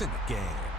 points in the game.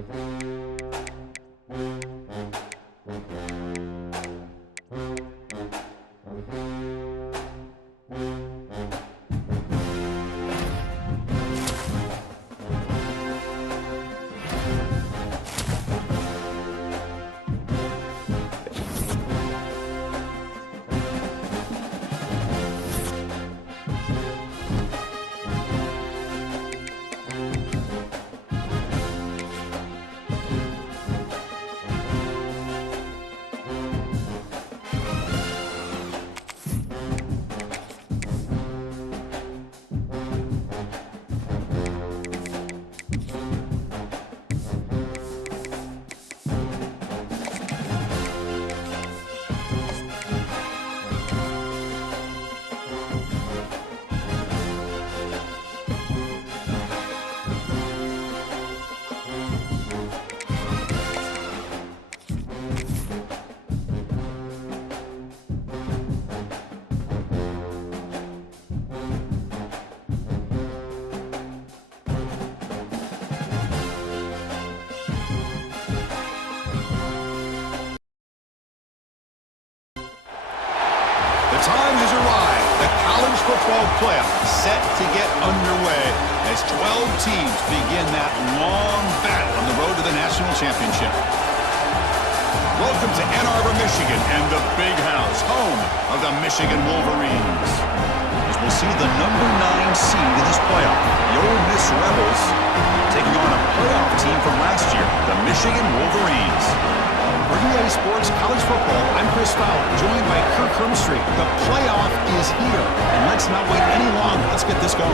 The time has arrived. The college football playoff set to get underway as 12 teams begin that long battle on the road to the national championship. Welcome to Ann Arbor, Michigan, and the Big House, home of the Michigan Wolverines. As we'll see the number 9 seed in this playoff, the Ole Miss Rebels, taking on a playoff team from last year, the Michigan Wolverines. For EA Sports College Football, I'm Chris Fowler, joined by Kirk Hermstreet. The playoff is here, and let's not wait any longer. Let's get this going.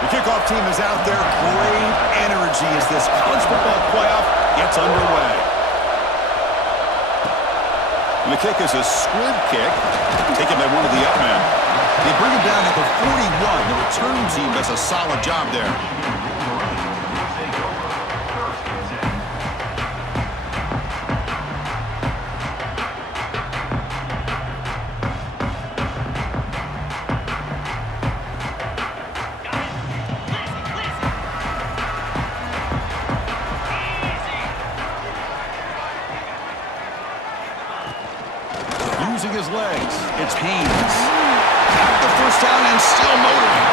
The kickoff team is out there. Great energy as this college football playoff gets underway. And the kick is a squib kick, taken by one of the up men. They bring him down at the 41. The return team does a solid job there. Using his legs, it's Haynes. Got the first down and still motoring.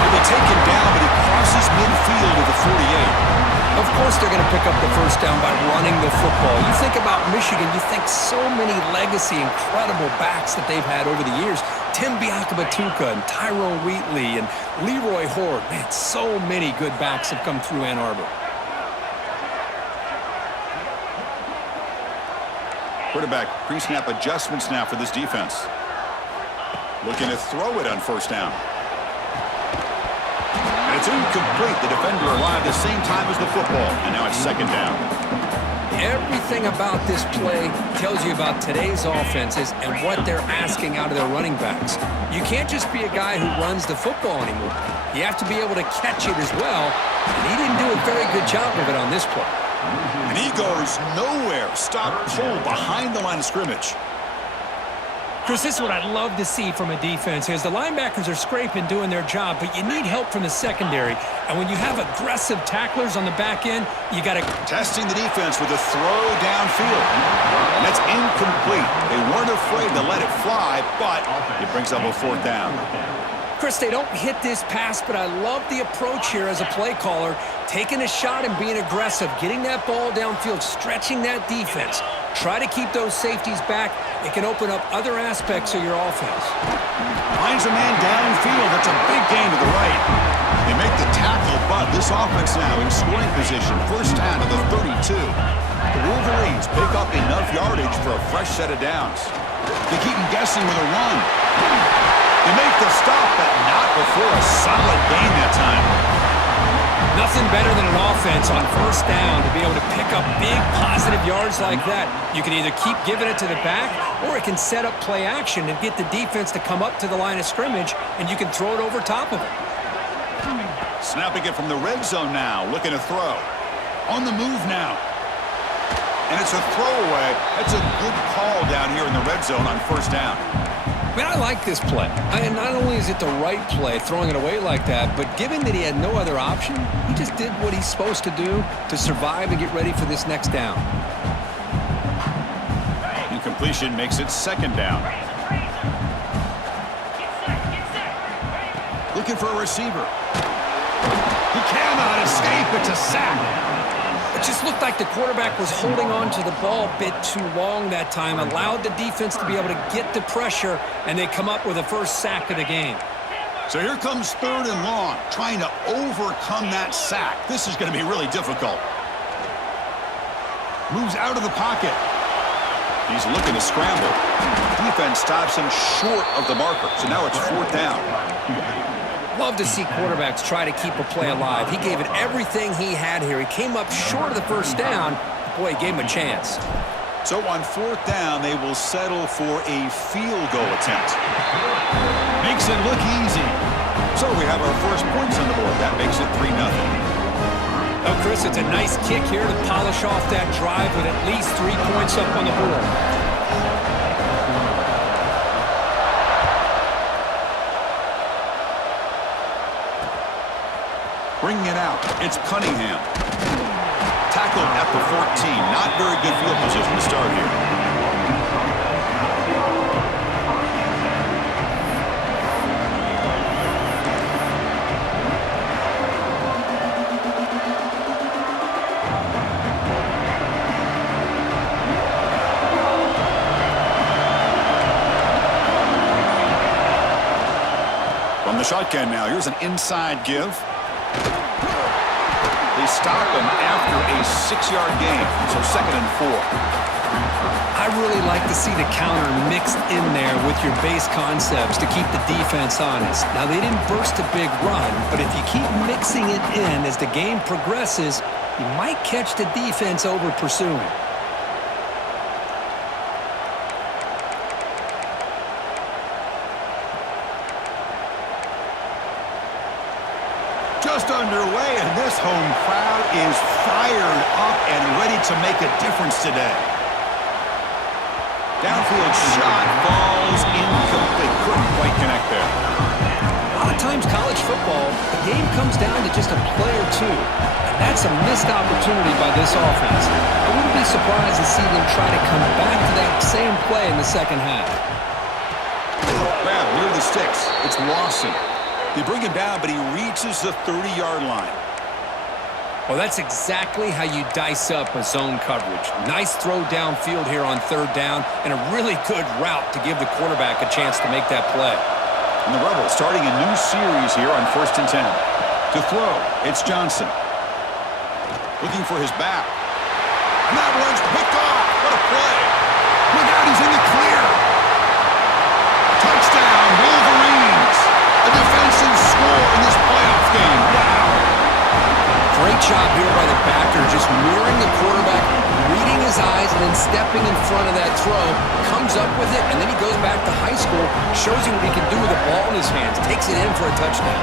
He'll be taken down, but he crosses midfield at the 48. Of course they're going to pick up the first down by running the football. You think about Michigan, you think so many legacy, incredible backs that they've had over the years. Tim Biakabatuka and Tyrone Wheatley and Leroy Horde. Man, so many good backs have come through Ann Arbor. Quarterback pre-snap adjustments now for this defense. Looking to throw it on first down. And it's incomplete. The defender arrived the same time as the football. And now it's second down. Everything about this play tells you about today's offenses and what they're asking out of their running backs. You can't just be a guy who runs the football anymore. You have to be able to catch it as well. And he didn't do a very good job of it on this play. And he goes nowhere. Stop pull behind the line of scrimmage. Chris, this is what I'd love to see from a defense is the linebackers are scraping, doing their job, but you need help from the secondary. And when you have aggressive tacklers on the back end, you got to... Testing the defense with a throw downfield. And that's incomplete. They weren't afraid to let it fly, but it brings up a fourth down. Chris, they don't hit this pass, but I love the approach here as a play caller, taking a shot and being aggressive, getting that ball downfield, stretching that defense. Try to keep those safeties back. It can open up other aspects of your offense. Finds a man downfield. That's a big gain to the right. They make the tackle, but this offense now in scoring position. First down to the 32. The Wolverines pick up enough yardage for a fresh set of downs. They keep them guessing with a run. They make the stop, but not before a solid gain that time. Nothing better than an offense on first down to be able to pick up big positive yards like that. You can either keep giving it to the back, or it can set up play action and get the defense to come up to the line of scrimmage, and you can throw it over top of it. Snapping it from the red zone now, looking to throw. On the move now. And it's a throwaway. That's a good call down here in the red zone on first down. Man, I like this play. Not only is it the right play, throwing it away like that, but given that he had no other option, he just did what he's supposed to do to survive and get ready for this next down. Incompletion makes it second down. Looking for a receiver. He cannot escape. It's a sack. It just looked like the quarterback was holding on to the ball a bit too long that time, allowed the defense to be able to get the pressure, and they come up with a first sack of the game. So here comes third and long, trying to overcome that sack. This is going to be really difficult. Moves out of the pocket. He's looking to scramble. Defense stops him short of the marker, so now it's fourth down. Love to see quarterbacks try to keep a play alive. He gave it everything he had here. He came up short of the first down. Boy, he gave him a chance. So on fourth down, they will settle for a field goal attempt. Makes it look easy. So we have our first points on the board. That makes it 3-0. Oh, Chris, it's a nice kick here to polish off that drive with at least 3 points up on the board. Bringing it out, it's Cunningham. Tackled at the 14. Not very good field position to start here. From the shotgun now, here's an inside give. They stop him after a 6-yard gain, so 2nd and 4. I really like to see the counter mixed in there with your base concepts to keep the defense honest. Now, they didn't burst a big run, but if you keep mixing it in as the game progresses, you might catch the defense over pursuing. Just underway, and this home crowd is fired up and ready to make a difference today. Downfield shot falls incomplete. Couldn't quite connect there. A lot of times college football, the game comes down to just a play or two. And that's a missed opportunity by this offense. I wouldn't be surprised to see them try to come back to that same play in the second half. Grab near the sticks. It's Lawson. They bring him down, but he reaches the 30-yard line. Well, that's exactly how you dice up a zone coverage. Nice throw downfield here on third down, and a really good route to give the quarterback a chance to make that play. And the Rebels starting a new series here on 1st and 10. To throw, it's Johnson. Looking for his back. And that one's picked off. What a play. Look out, he's in the clear. Touchdown, Wolverines. A defensive score in this playoff game. Wow. Great job here by the backer, just mirroring the quarterback, reading his eyes, and then stepping in front of that throw, comes up with it, and then he goes back to high school, shows you what he can do with the ball in his hands, takes it in for a touchdown.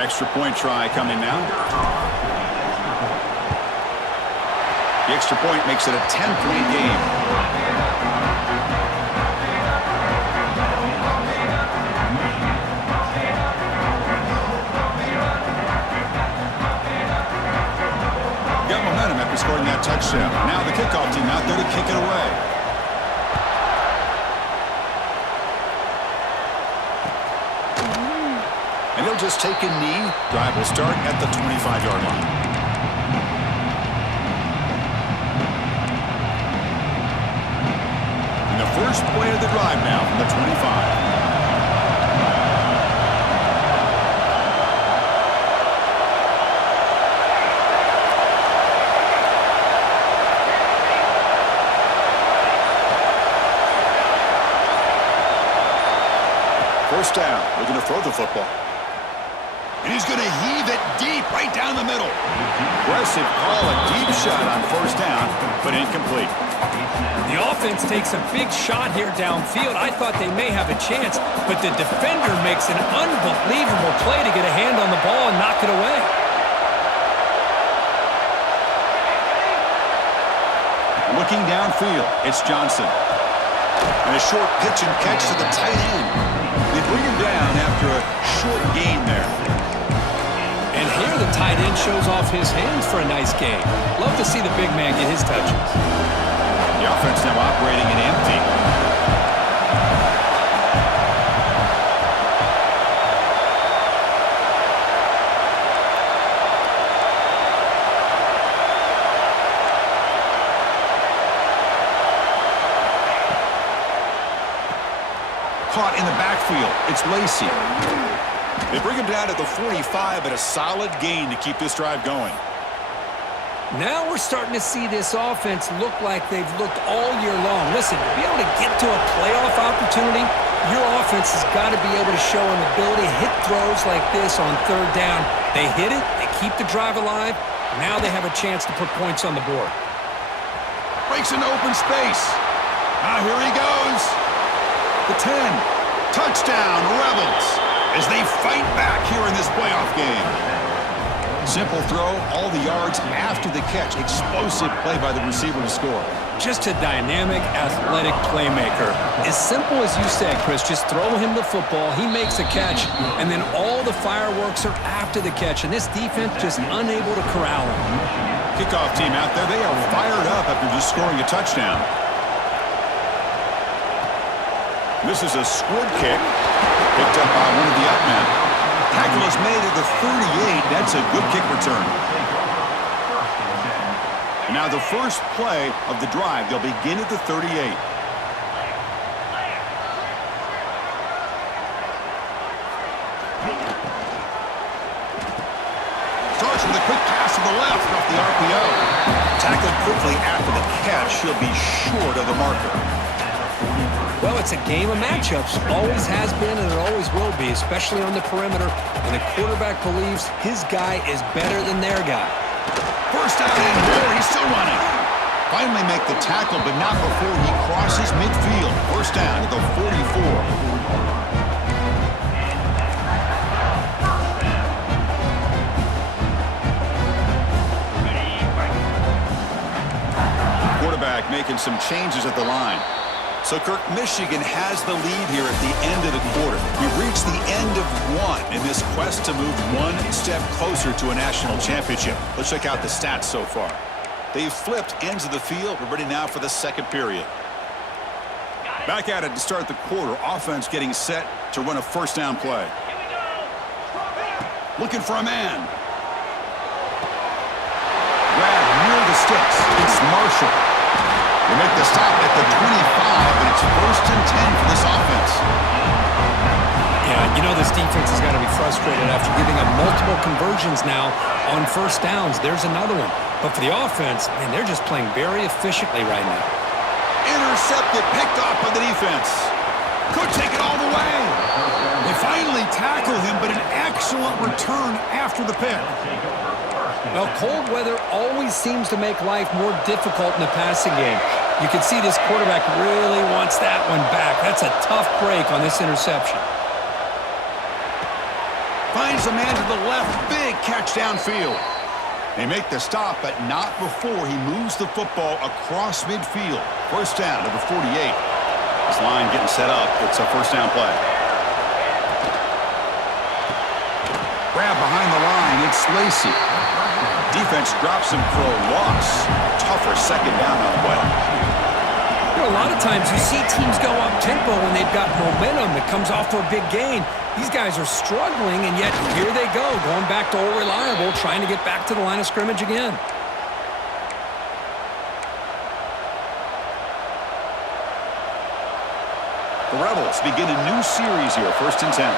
Extra point try coming now. The extra point makes it a 10-point game. Got momentum after scoring that touchdown. Now the kickoff team out there to kick it away. And he'll just take a knee. Drive will start at the 25-yard line. First play of the drive now from the 25. First down, looking to throw the football. And he's going to heave it deep right down the middle. Aggressive call, a deep shot on first down, but incomplete. The offense takes a big shot here downfield. I thought they may have a chance, but the defender makes an unbelievable play to get a hand on the ball and knock it away. Looking downfield, it's Johnson. And a short pitch and catch to the tight end. They bring him down after a short gain there. And here the tight end shows off his hands for a nice gain. Love to see the big man get his touches. The offense now operating in empty. Caught in the backfield. It's Lacey. They bring him down to the 45, but a solid gain to keep this drive going. Now we're starting to see this offense look like they've looked all year long. Listen, to be able to get to a playoff opportunity, your offense has got to be able to show an ability to hit throws like this on third down. They hit it, they keep the drive alive. Now they have a chance to put points on the board. Breaks into open space. Now here he goes. The 10. Touchdown, Rebels, as they fight back here in this playoff game. Simple throw, all the yards after the catch. Explosive play by the receiver to score. Just a dynamic, athletic playmaker. As simple as you said, Chris, just throw him the football, he makes a catch, and then all the fireworks are after the catch, and this defense just unable to corral him. Kickoff team out there, they are fired up after just scoring a touchdown. This is a squib kick, picked up by one of the up men. Tackle is made at the 38. That's a good kick return. And now the first play of the drive. They'll begin at the 38. Starts with a quick pass to the left off the RPO. Tackled quickly after the catch. He'll be short of the marker. Well, it's a game of matchups. Always has been and it always will be, especially on the perimeter. And the quarterback believes his guy is better than their guy. First down and more. He's still running. Finally make the tackle, but not before he crosses midfield. First down at the 44. Making some changes at the line. So, Kirk, Michigan has the lead here at the end of the quarter. We've reached the end of one in this quest to move one step closer to a national championship. Let's check out the stats so far. They've flipped ends of the field. We're ready now for the second period. Back at it to start the quarter. Offense getting set to run a first down play. Looking for a man. Grab near the sticks. It's Marshall. They make the stop at the 25, and it's first and 10 for this offense. Yeah, you know this defense has got to be frustrated after giving up multiple conversions now on first downs. There's another one. But for the offense, man, they're just playing very efficiently right now. Intercepted, picked off by the defense. Could take it all the way. They finally tackle him, but an excellent return after the pick. Well, cold weather always seems to make life more difficult in the passing game. You can see this quarterback really wants that one back. That's a tough break on this interception. Finds a man to the left. Big catch downfield. They make the stop, but not before he moves the football across midfield. First down to the 48. This line getting set up. It's a first down play. Grab behind the line. It's Lacey. Defense drops him for a loss. Tougher second down on the way. You know, a lot of times you see teams go up-tempo when they've got momentum that comes off for a big gain. These guys are struggling, and yet here they go, going back to old reliable, trying to get back to the line of scrimmage again. The Rebels begin a new series here, first and 10.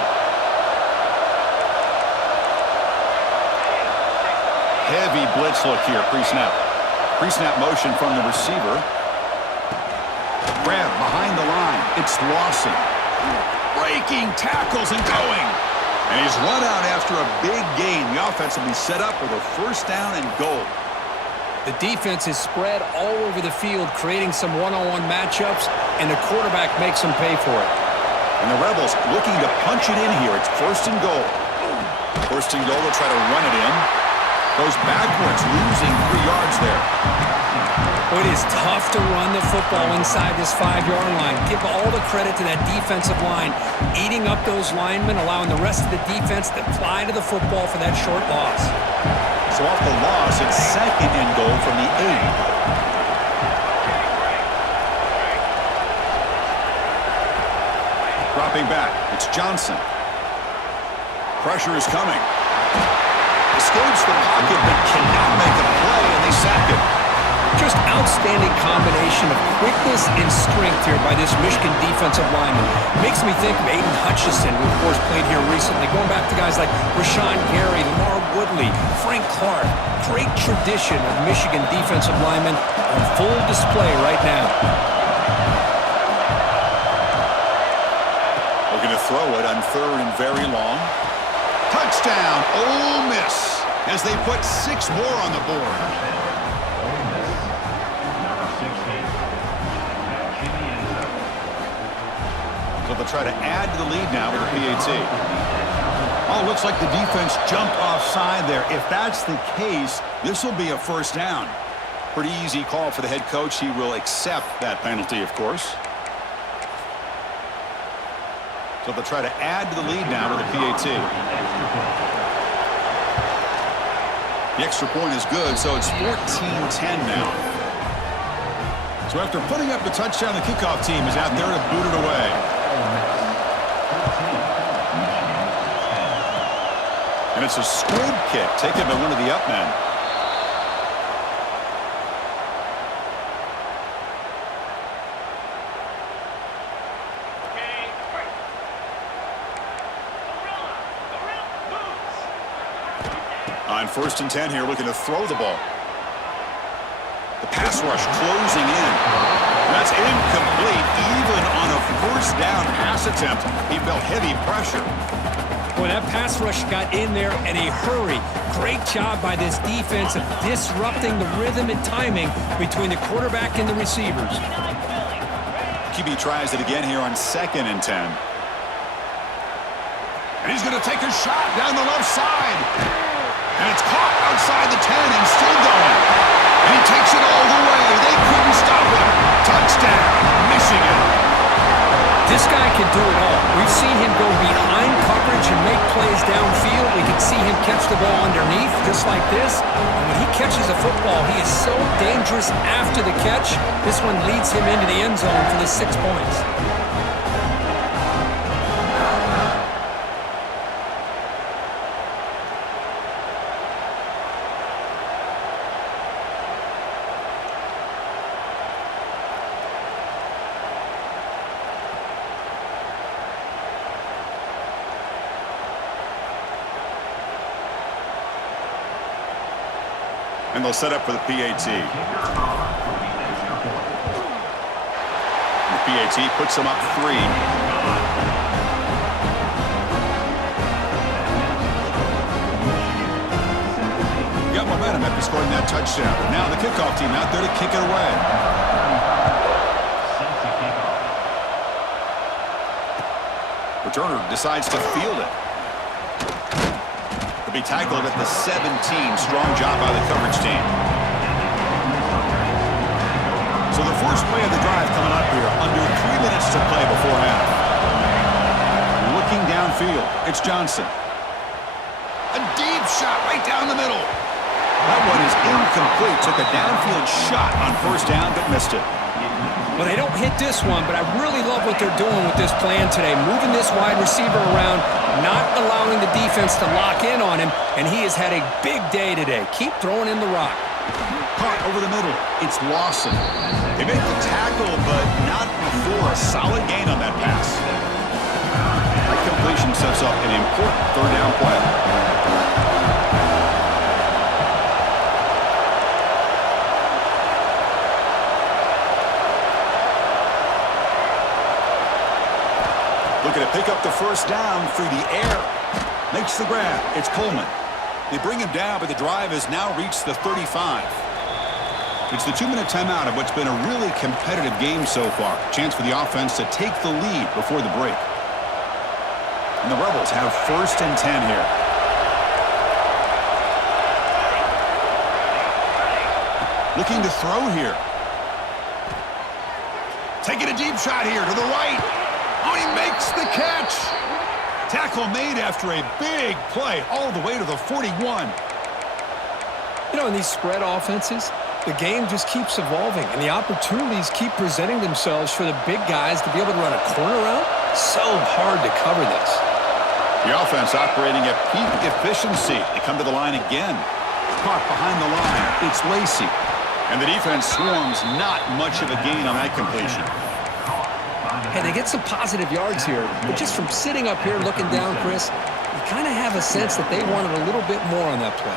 Heavy blitz look here, pre-snap. Pre-snap motion from the receiver. Grab behind the line. It's Lawson. Breaking tackles and going. And he's run out after a big gain. The offense will be set up with a first down and goal. The defense is spread all over the field, creating some one-on-one matchups, and the quarterback makes them pay for it. And the Rebels looking to punch it in here. It's 1st and goal. 1st and goal, they'll try to run it in. Goes backwards, losing 3 yards there. It is tough to run the football inside this 5-yard line. Give all the credit to that defensive line, eating up those linemen, allowing the rest of the defense to fly to the football for that short loss. So off the loss, it's 2nd and goal from the 8. Dropping back, it's Johnson. Pressure is coming. Escapes the pocket, but cannot make a play, and they sack him. Just outstanding combination of quickness and strength here by this Michigan defensive lineman. Makes me think of Aiden Hutchinson, who of course played here recently. Going back to guys like Rashawn Gary, Lamar Woodley, Frank Clark. Great tradition of Michigan defensive linemen on full display right now. Looking to throw it on 3rd and very long. Touchdown, Ole Miss, as they put 6 more on the board. So they'll try to add to the lead now with a PAT. Oh, looks like the defense jumped offside there. If that's the case, this will be a 1st down. Pretty easy call for the head coach. He will accept that penalty, of course. So they'll try to add to the lead now with a PAT. The extra point is good, so it's 14-10 now. So after putting up the touchdown, the kickoff team is out there to boot it away. And it's a squib kick taken by one of the up men. On 1st and 10 here, looking to throw the ball. The pass rush closing in. That's incomplete. Even on a 1st down pass attempt, he felt heavy pressure. Boy, that pass rush got in there in a hurry. Great job by this defense of disrupting the rhythm and timing between the quarterback and the receivers. QB tries it again here on 2nd and 10. And he's going to take a shot down the left side. And it's caught outside the 10 and still going. And he takes it all the way. They couldn't stop him. Touchdown, Michigan. This guy can do it all. We've seen him go behind coverage and make plays downfield. We can see him catch the ball underneath just like this. And when he catches a football, he is so dangerous after the catch. This one leads him into the end zone for the 6 points. And they'll set up for the PAT. The PAT puts them up 3. Got momentum after scoring that touchdown. Now the kickoff team out there to kick it away. Returner decides to field it. Be tackled at the 17. Strong job by the coverage team. So the first play of the drive coming up here. Under 3 minutes to play before half. Looking downfield, it's Johnson. A deep shot right down the middle. That one is incomplete. Took a downfield shot on 1st down, but missed it. Well, they don't hit this one, but I really love what they're doing with this plan today. Moving this wide receiver around, not allowing the defense to lock in on him, and he has had a big day today. Keep throwing in the rock. Caught over the middle. It's Lawson. They make the tackle, but not before a solid gain on that pass. That completion sets up an important 3rd down play. Looking to pick up the 1st down through the air. Makes the grab. It's Coleman. They bring him down, but the drive has now reached the 35. It's the 2-minute timeout of what's been a really competitive game so far. Chance for the offense to take the lead before the break. And the Rebels have 1st and 10 here. Looking to throw here. Taking a deep shot here to the right. Oh, he makes the catch. Tackle made after a big play all the way to the 41. You know, in these spread offenses, the game just keeps evolving, and the opportunities keep presenting themselves for the big guys to be able to run a corner out. So hard to cover this. The offense operating at peak efficiency. They come to the line again. Caught behind the line. It's Lacey. And the defense swarms, not much of a gain on that completion. Hey, they get some positive yards here, but just from sitting up here looking down, Chris, you kind of have a sense that they wanted a little bit more on that play.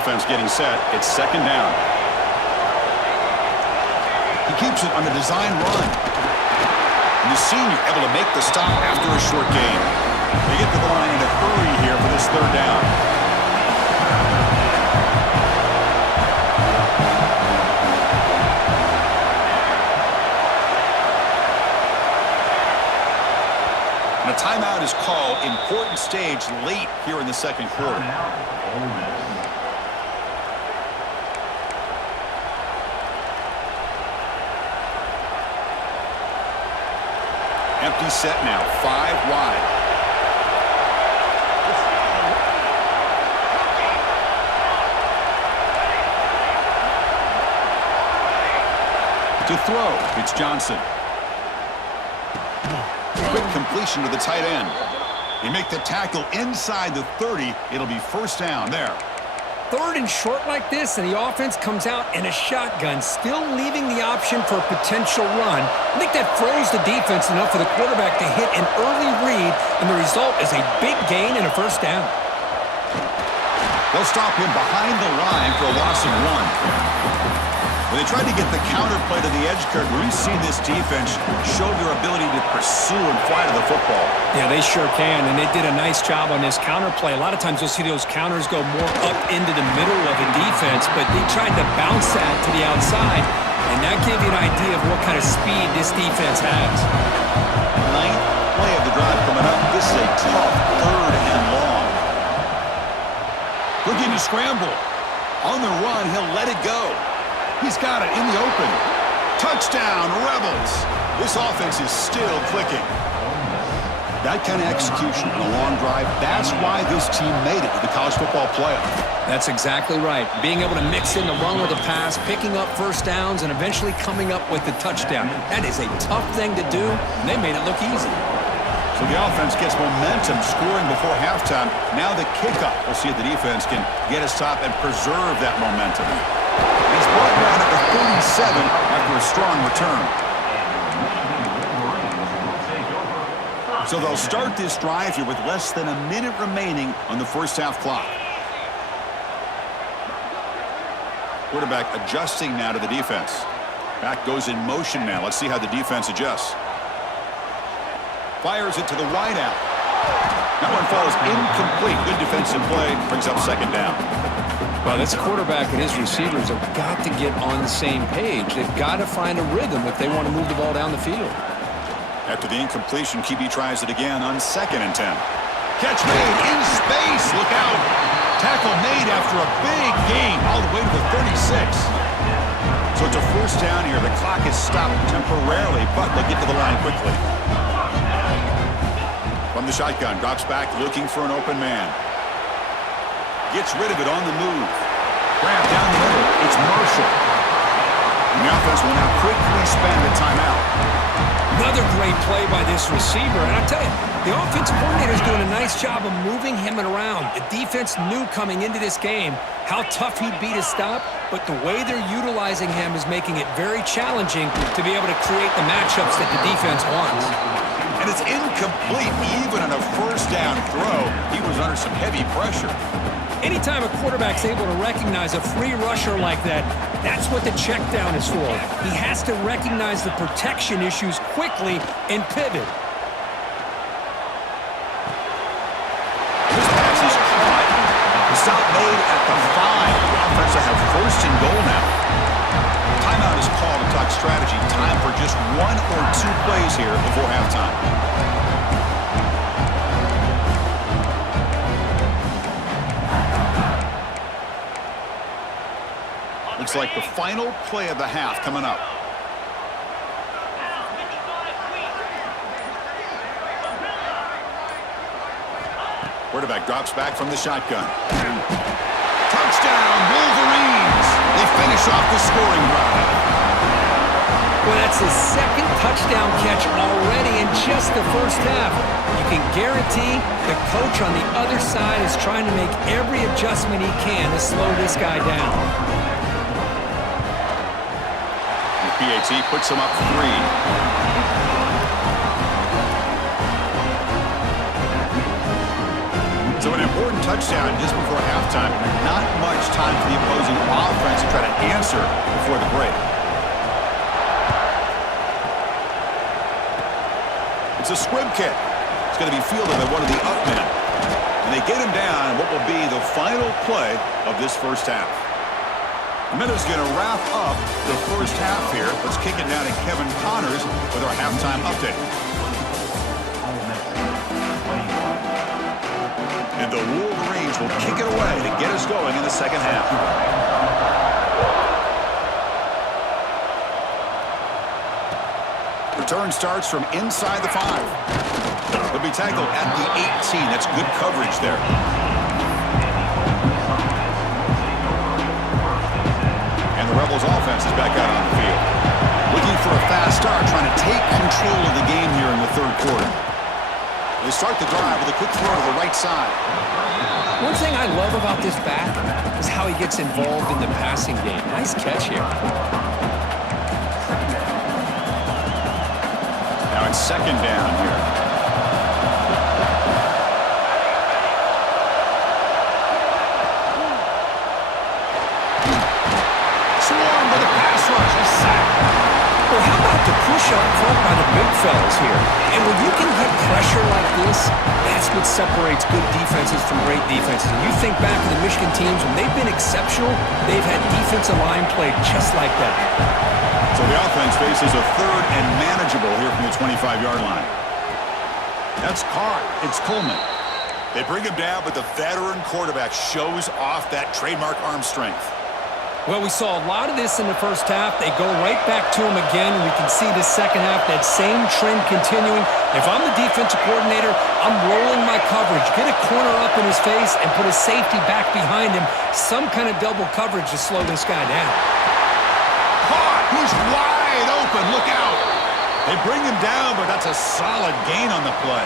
Offense getting set. It's 2nd down. He keeps it on the design run. And the senior able to make the stop after a short gain. They get to the line in a hurry here for this 3rd down. And a timeout is called. Important stage late here in the 2nd quarter. Empty set now, 5 wide. To throw, it's Johnson. Quick completion to the tight end. He make the tackle inside the 30. It'll be 1st down there. 3rd and short like this, and the offense comes out in a shotgun, still leaving the option for a potential run. I think that throws the defense enough for the quarterback to hit an early read, and the result is a big gain and a 1st down. They'll stop him behind the line for a loss of 1. When they tried to get the counterplay to the edge curve, we've seen this defense show their ability to pursue and fly to the football. Yeah, they sure can, and they did a nice job on this counterplay. A lot of times you'll see those counters go more up into the middle of a defense, but they tried to bounce that to the outside, and that gave you an idea of what kind of speed this defense has. 9th play of the drive coming up. This is a tough 3rd and long. Looking to scramble. On the run, he'll let it go. He's got it in the open. Touchdown, Rebels. This offense is still clicking. That kind of execution on a long drive, that's why this team made it to the college football playoff. That's exactly right. Being able to mix in the run with the pass, picking up 1st downs, and eventually coming up with the touchdown. That is a tough thing to do, and they made it look easy. So the offense gets momentum scoring before halftime. Now the kickoff. We'll see if the defense can get a stop and preserve that momentum. He's brought down at the 37 after a strong return. So they'll start this drive here with less than a minute remaining on the 1st half clock. Quarterback adjusting now to the defense. Back goes in motion now. Let's see how the defense adjusts. Fires it to the wide out. That one falls incomplete. Good defensive play. Brings up 2nd down. Well, this quarterback and his receivers have got to get on the same page. They've got to find a rhythm if they want to move the ball down the field. After the incompletion, QB tries it again on 2nd and 10. Catch made in space. Look out. Tackle made after a big gain all the way to the 36. So it's a 1st down here. The clock is stopped temporarily, but they'll get to the line quickly. From the shotgun, drops back looking for an open man. Gets rid of it on the move. Grab down the middle. It's Marshall. And the offense will now quickly spend a timeout. Another great play by this receiver. And I tell you, the offensive coordinator is doing a nice job of moving him around. The defense knew coming into this game how tough he'd be to stop, but the way they're utilizing him is making it very challenging to be able to create the matchups that the defense wants. And it's incomplete. Even on a 1st down throw, he was under some heavy pressure. Anytime a quarterback's able to recognize a free rusher like that, that's what the check down is for. He has to recognize the protection issues quickly and pivot. This pass is caught. The stop made at the 5. The offense will have 1st and goal now. strategy. Time for just 1 or 2 plays here before halftime. Looks like the final play of the half coming up. Quarterback drops back from the shotgun. Touchdown, Wolverines! They finish off the scoring drive. Well, that's his second touchdown catch already in just the first half. You can guarantee the coach on the other side is trying to make every adjustment he can to slow this guy down. The PAT puts him up 3. So an important touchdown just before halftime. Not much time for the opposing offense to try to answer before the break. It's a squib kick. It's going to be fielded by one of the up men. And they get him down in what will be the final play of this first half. The Minnows going to wrap up the first half here. Let's kick it down to Kevin Connors with our halftime update. And the Wolverines will kick it away to get us going in the second half. Return starts from inside the 5. He'll be tackled at the 18. That's good coverage there. And the Rebels offense is back out on the field. Looking for a fast start, trying to take control of the game here in the third quarter. They start the drive with a quick throw to the right side. One thing I love about this back is how he gets involved in the passing game. Nice catch here. Now it's second down here. Swarmed with a pass rush. A sack. Well, how about the push up front by the big fellas here? And when you can get pressure like this, that's what separates good defenses from great defenses. And you think back to the Michigan teams, when they've been exceptional, they've had defensive line play just like that. So the offense faces a third and manageable here from the 25-yard line. That's caught. It's Coleman. They bring him down, but the veteran quarterback shows off that trademark arm strength. Well, we saw a lot of this in the first half. They go right back to him again, and we can see the second half, that same trend continuing. If I'm the defensive coordinator, I'm rolling my coverage. Get a corner up in his face and put a safety back behind him. Some kind of double coverage to slow this guy down. Caught! He's wide open. Look out! They bring him down, but that's a solid gain on the play.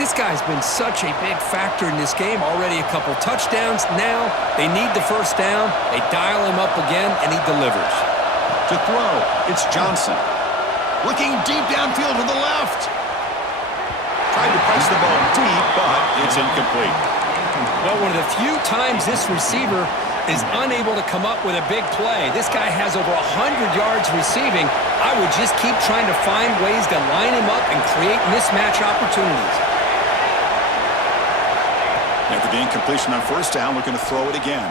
This guy's been such a big factor in this game. Already a couple touchdowns. Now they need the first down. They dial him up again, and he delivers. To throw, it's Johnson. Looking deep downfield to the left. Tried to press the ball deep, but it's incomplete. Well, one of the few times this receiver is unable to come up with a big play. This guy has over 100 yards receiving. I would just keep trying to find ways to line him up and create mismatch opportunities. After the incompletion on first down, looking to throw it again.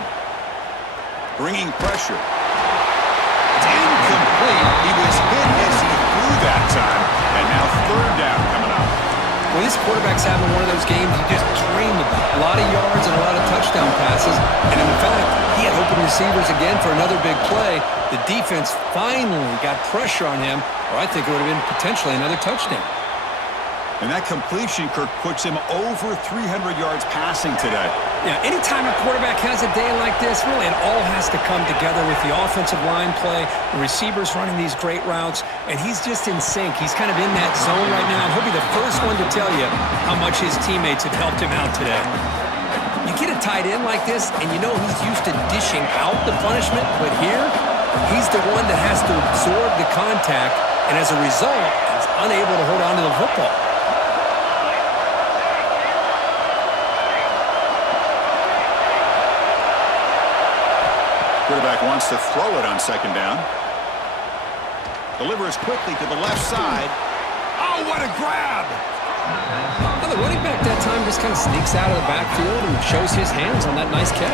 Bringing pressure. It's incomplete. He was hit as he threw that time. And now third down coming up. Well, this quarterback's having one of those games you just dream about. A lot of yards and a lot of touchdown passes. And in fact, he had open receivers again for another big play. The defense finally got pressure on him, or I think it would have been potentially another touchdown. And that completion, Kirk, puts him over 300 yards passing today. Yeah, anytime a quarterback has a day like this, really it all has to come together with the offensive line play, the receivers running these great routes, and he's just in sync. He's kind of in that zone right now, and he'll be the first one to tell you how much his teammates have helped him out today. You get a tight end like this, and you know he's used to dishing out the punishment, but here, he's the one that has to absorb the contact, and as a result, is unable to hold on to the football. Quarterback wants to throw it on second down. Delivers quickly to the left side. Oh, what a grab! Well, the running back that time just kind of sneaks out of the backfield and shows his hands on that nice catch.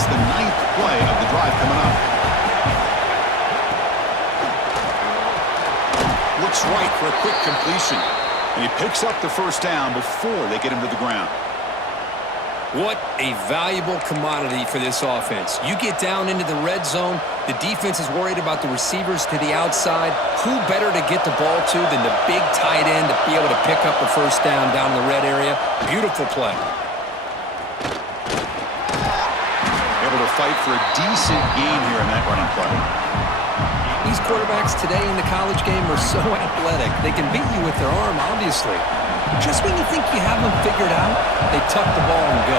It's the 9th play of the drive coming up. Looks right for a quick completion. And he picks up the first down before they get him to the ground. What a valuable commodity for this offense. You get down into the red zone, the defense is worried about the receivers to the outside. Who better to get the ball to than the big tight end to be able to pick up the first down in the red area? Beautiful play. Able to fight for a decent gain here in that running play. These quarterbacks today in the college game are so athletic. They can beat you with their arm, obviously. Just when you think you have them figured out, they tuck the ball and go.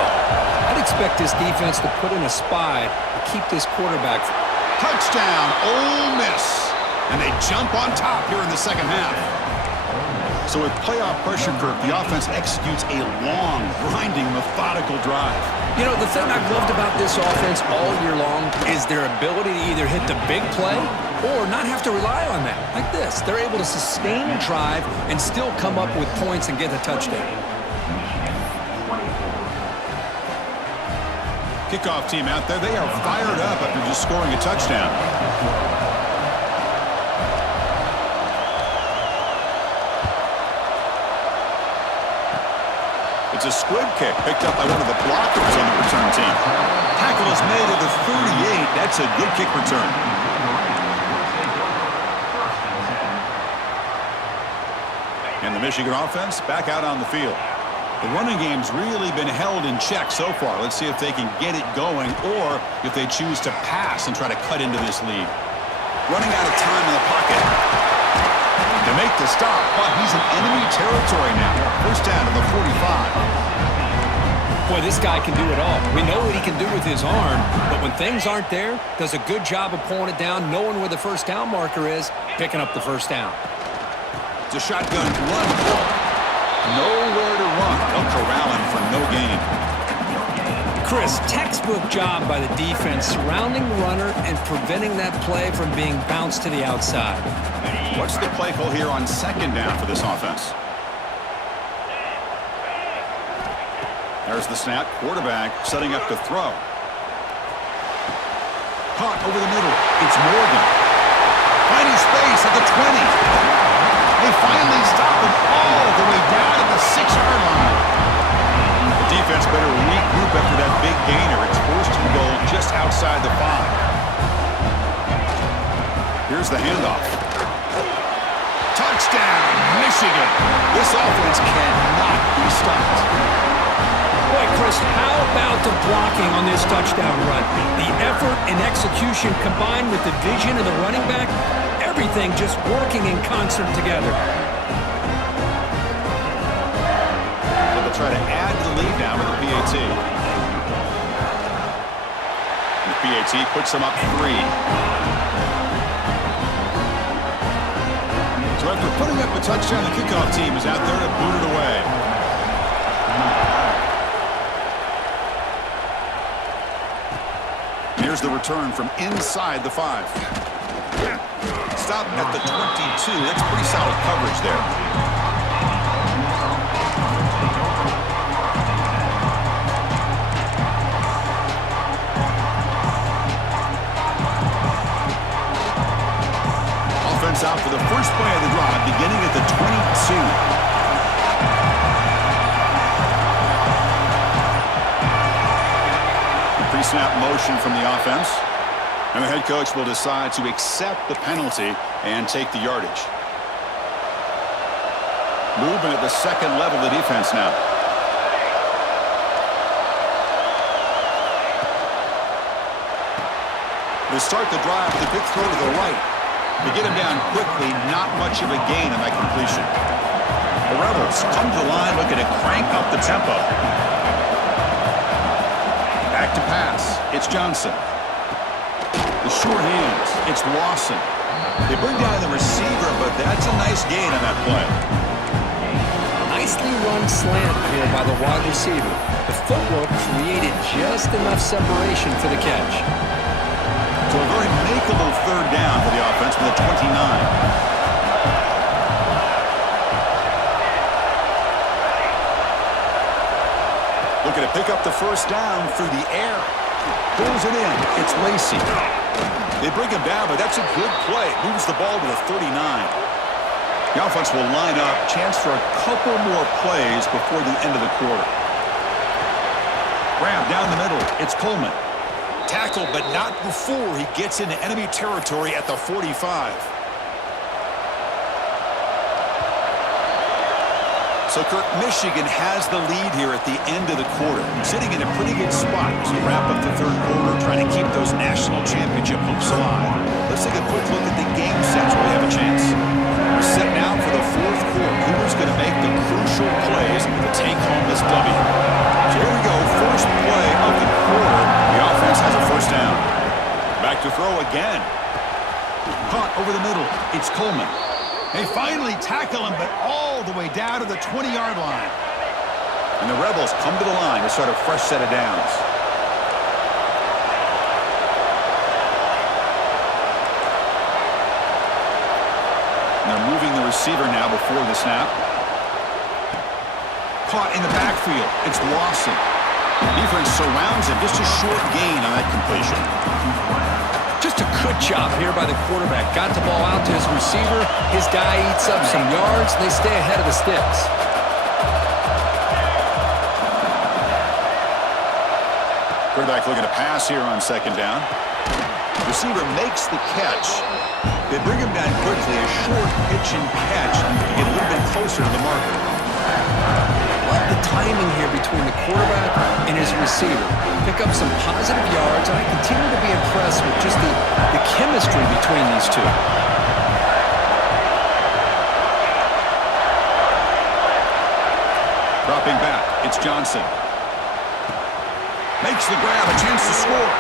I'd expect this defense to put in a spy to keep this quarterback. Touchdown, Ole Miss. And they jump on top here in the second half. So with playoff pressure curve, the offense executes a long, grinding, methodical drive. You know, the thing I've loved about this offense all year long is their ability to either hit the big play or not have to rely on that. Like this, they're able to sustain a drive and still come up with points and get a touchdown. Kickoff team out there, they are fired up after just scoring a touchdown. It's a squib kick picked up by one of the blockers on the return team. Tackle is made at the 38. That's a good kick return. And the Michigan offense back out on the field. The running game's really been held in check so far. Let's see if they can get it going or if they choose to pass and try to cut into this lead. Running out of time in the pocket. To make the stop, but he's in enemy territory now. First down to the 45. Boy, this guy can do it all. We know what he can do with his arm, but when things aren't there, does a good job of pulling it down, knowing where the first down marker is, picking up the first down. It's a shotgun run. Nowhere to run. They'll corral him for no gain. Chris, textbook job by the defense surrounding the runner and preventing that play from being bounced to the outside. What's the play call here on second down for this offense? There's the snap. Quarterback setting up to throw. Caught over the middle. It's Morgan. Finding space at the 20. They finally stop him all the way down at the 6-yard line. The defense better regroup after that big gainer. It's first and goal just outside the 5. Here's the handoff. Touchdown, Michigan. This offense cannot be stopped. Boy, Chris, how about the blocking on this touchdown run? The effort and execution combined with the vision of the running back, everything just working in concert together. They'll try to add to the lead now with the PAT. And the PAT puts them up 3. So after putting up a touchdown, the kickoff team is out there to boot it away. Here's the return from inside the 5. Stop at the 22. That's pretty solid coverage there. Offense out for the first play of the drive, beginning at the 22. Pre-snap motion from the offense. And the head coach will decide to accept the penalty and take the yardage. Movement at the second level of the defense now. To start the drive, the big throw to the right. To get him down quickly, not much of a gain on that completion. The Rebels come to the line looking to crank up the tempo. Back to pass. It's Johnson. The short hands. It's Lawson. They bring down the receiver, but that's a nice gain on that play. Nicely run slant here by the wide receiver. The footwork created just enough separation for the catch. So a very makeable third down for the offense with a 29. Looking to pick up the first down through the air. Pulls it in. It's Lacey. They bring him down, but that's a good play. Moves the ball to the 39. The offense will line up. Chance for a couple more plays before the end of the quarter. Grab down the middle. It's Coleman. Tackled, but not before he gets into enemy territory at the 45. So, Kirk, Michigan has the lead here at the end of the quarter. Sitting in a pretty good spot as we wrap up the third quarter, trying to keep those national championship hopes alive. Let's take a quick look at the game sets where we have a chance. We're set now for the fourth quarter. Who's going to make the crucial plays to take home this W? So here we go, first play of the quarter. The offense has a first down. Back to throw again. Caught over the middle. It's Coleman. They finally tackle him, but all the way down to the 20-yard line. And the Rebels come to the line to start a fresh set of downs. And they're moving the receiver now before the snap. Caught in the backfield. It's Lawson. Defense surrounds him. Just a short gain on that completion. Just a good job here by the quarterback. Got the ball out to his receiver. His guy eats up some yards. They stay ahead of the sticks. Quarterback looking to pass here on second down. Receiver makes the catch. They bring him down quickly. A short pitch and catch to get a little bit closer to the marker. Love the timing here between the quarterback and his receiver. Pick up some positive yards, and I continue to be impressed with just the chemistry between these two. Dropping back, it's Johnson. Makes the grab, a chance to score.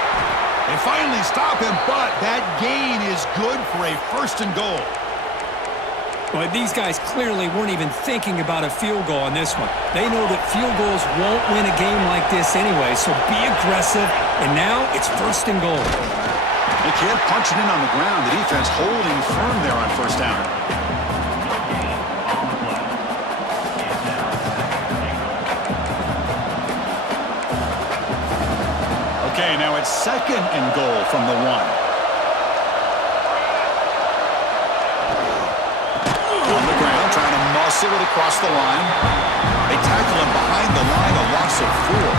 They finally stop him, but that gain is good for a first and goal. But these guys clearly weren't even thinking about a field goal on this one. They know that field goals won't win a game like this anyway, so be aggressive, and now it's first and goal. They can't punch it in on the ground. The defense holding firm there on first down. Okay, now it's second and goal from the 1. On the ground, trying to muscle it across the line. They tackle him behind the line, a loss of 4.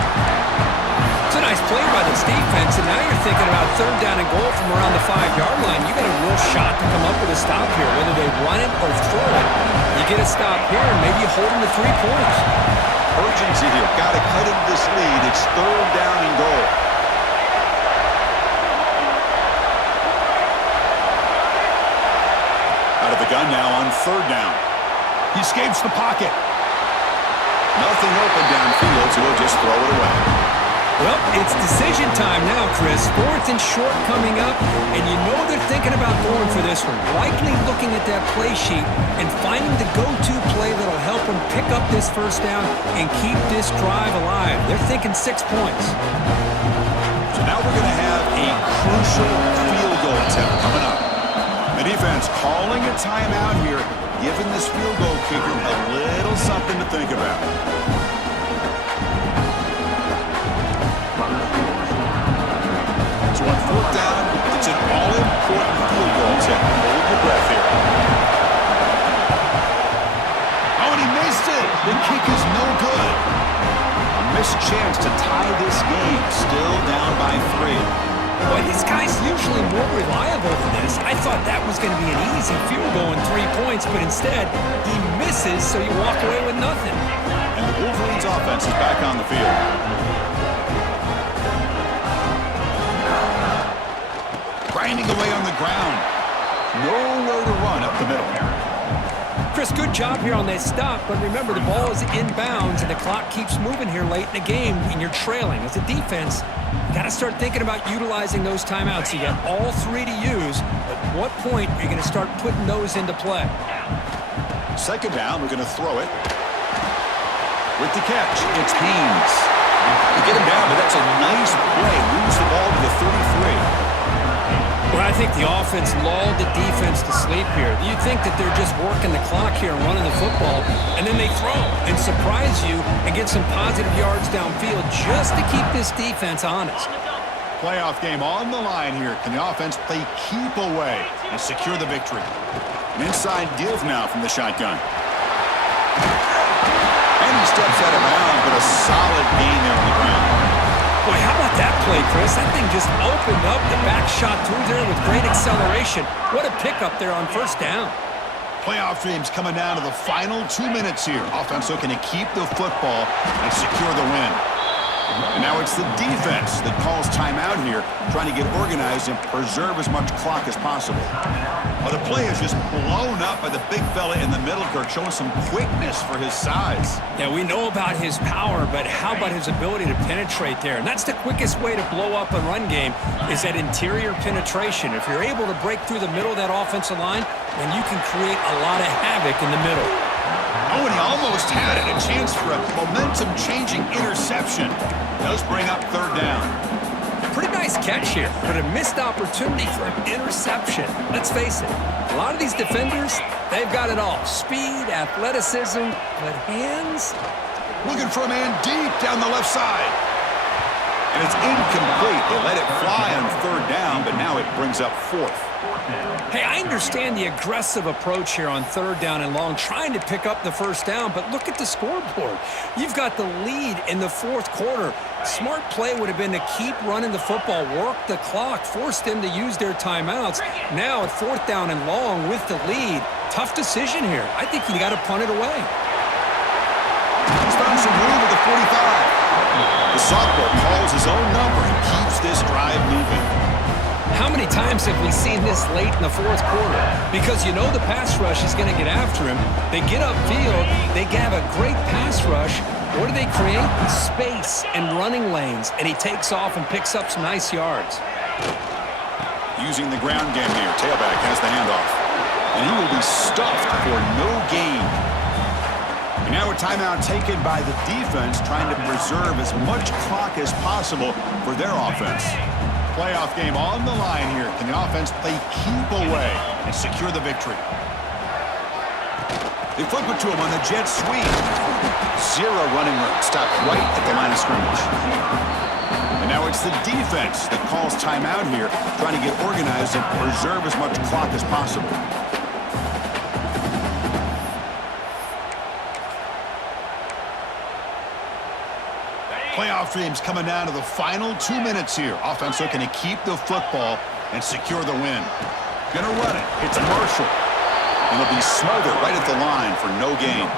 It's a nice play by this defense, and now you're thinking about third down and goal from around the 5-yard line. You got a real shot to come up with a stop here, whether they run it or throw it. You get a stop here, and maybe you hold them to 3 points. Urgency here. Got to cut into this lead. It's third down and goal. Out of the gun now on third down. He escapes the pocket. Nothing open downfield, so he'll just throw it away. Well, it's decision time now, Chris. Fourth and short coming up, and you know they're thinking about going for this one. Likely looking at that play sheet and finding the go-to play that'll help them pick up this first down and keep this drive alive. They're thinking 6 points. So now we're going to have a crucial field goal attempt coming up. The defense calling a timeout here, giving this field goal kicker a little something to think about. So on fourth down, it's an all-important field goal attempt. Hold your breath here. Oh, and he missed it. The kick is no good. A missed chance to tie this game. Still down by 3. Boy, this guy's usually more reliable than this. I thought that was going to be an easy field goal and 3 points, but instead, he misses, so you walk away with nothing. And the Wolverines' offense is back on the field. Grinding away on the ground. Nowhere to run up the middle. Chris, good job here on that stop, but remember, the ball is inbounds, and the clock keeps moving here late in the game, and you're trailing. As a defense, you got to start thinking about utilizing those timeouts. You got all 3 to use. At what point are you going to start putting those into play? Second down, we're going to throw it. With the catch, it's Haynes. They get him down, but that's a nice play. Moves the ball to the 33. Well, I think the offense lulled the defense to sleep here. You think that they're just working the clock here and running the football, and then they throw and surprise you and get some positive yards downfield just to keep this defense honest. Playoff game on the line here. Can the offense play keep away and secure the victory? An inside deal now from the shotgun. And he steps out of bounds, but a solid gain there on the ground. Boy, how about that play, Chris? That thing just opened up the back shot through there with great acceleration. What a pickup there on first down. Playoff dreams coming down to the final 2 minutes here. Offense looking to keep the football and secure the win. And now it's the defense that calls timeout here, trying to get organized and preserve as much clock as possible. Well, the play is just blown up by the big fella in the middle, Kirk, showing some quickness for his size. Yeah, we know about his power, but how about his ability to penetrate there? And that's the quickest way to blow up a run game, is that interior penetration. If you're able to break through the middle of that offensive line, then you can create a lot of havoc in the middle. Oh, and he almost had it. A chance for a momentum-changing interception. Does bring up third down. Pretty nice catch here, but a missed opportunity for an interception. Let's face it, a lot of these defenders, they've got it all. Speed, athleticism, but hands? Looking for a man deep down the left side. And it's incomplete. They let it fly on third down, but now it brings up fourth. Hey, I understand the aggressive approach here on third down and long, trying to pick up the first down, but look at the scoreboard. You've got the lead in the fourth quarter. Smart play would have been to keep running the football, work the clock, force them to use their timeouts. Now at fourth down and long with the lead, tough decision here. I think you got to punt it away. He's found some room at the 45. The sophomore calls his own number and keeps this drive moving. How many times have we seen this late in the fourth quarter? Because you know the pass rush is going to get after him. They get upfield. They have a great pass rush. What do they create? Space and running lanes. And he takes off and picks up some nice yards. Using the ground game here. Tailback has the handoff. And he will be stuffed for no gain. And now a timeout taken by the defense, trying to preserve as much clock as possible for their offense. Playoff game on the line here. Can the offense play keep away and secure the victory? They flip it to him on the jet sweep. Zero running room. Stopped right at the line of scrimmage. And now it's the defense that calls timeout here, trying to get organized and preserve as much clock as possible. Playoff dreams coming down to the final 2 minutes here. Offense looking to keep the football and secure the win. Gonna run it. It's Marshall. And it'll be smothered right at the line for no gain.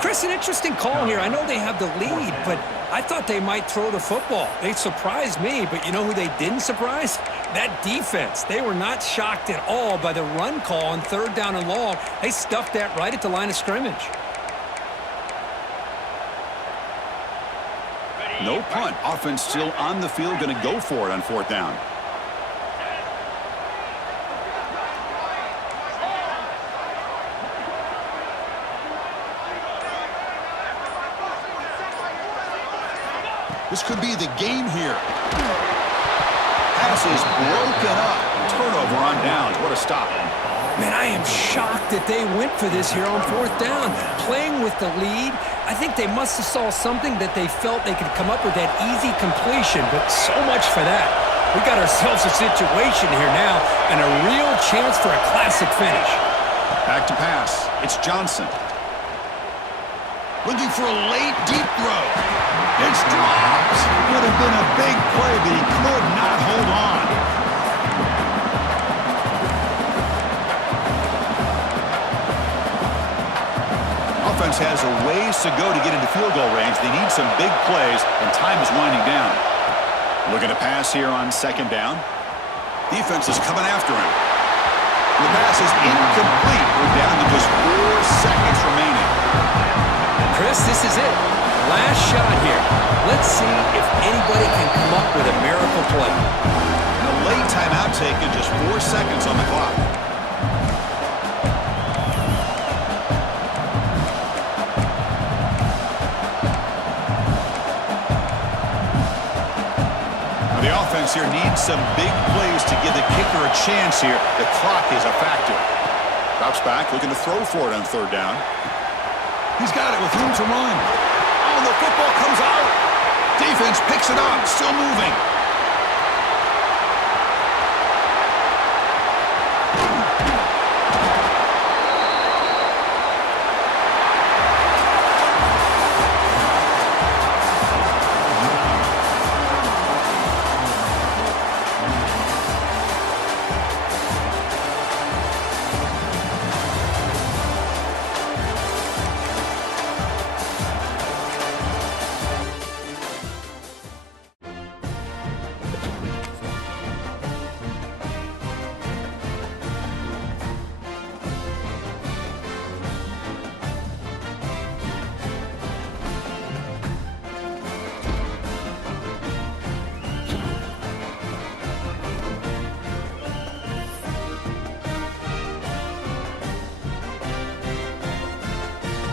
Chris, an interesting call here. I know they have the lead, but I thought they might throw the football. They surprised me, but you know who they didn't surprise? That defense. They were not shocked at all by the run call on third down and long. They stuffed that right at the line of scrimmage. No punt. Offense still on the field, going to go for it on fourth down. This could be the game here. Pass is broken up. Turnover on downs. What a stop. Man, I am shocked that they went for this here on fourth down. Playing with the lead, I think they must have saw something that they felt they could come up with that easy completion, but so much for that. We got ourselves a situation here now and a real chance for a classic finish. Back to pass. It's Johnson. Looking for a late deep throw. It's dropped. Would have been a big play, but he could not hold on. Offense has a ways to go to get into field goal range. They need some big plays, and time is winding down. Looking to pass here on second down. Defense is coming after him. The pass is incomplete. We're down to just 4 seconds remaining. Chris, this is it. Last shot here. Let's see if anybody can come up with a miracle play. A late timeout taken, just 4 seconds on the clock. The offense here needs some big plays to give the kicker a chance here. The clock is a factor. Drops back, looking to throw for it on third down. He's got it with room to run. Oh, the football comes out. Defense picks it up, still moving.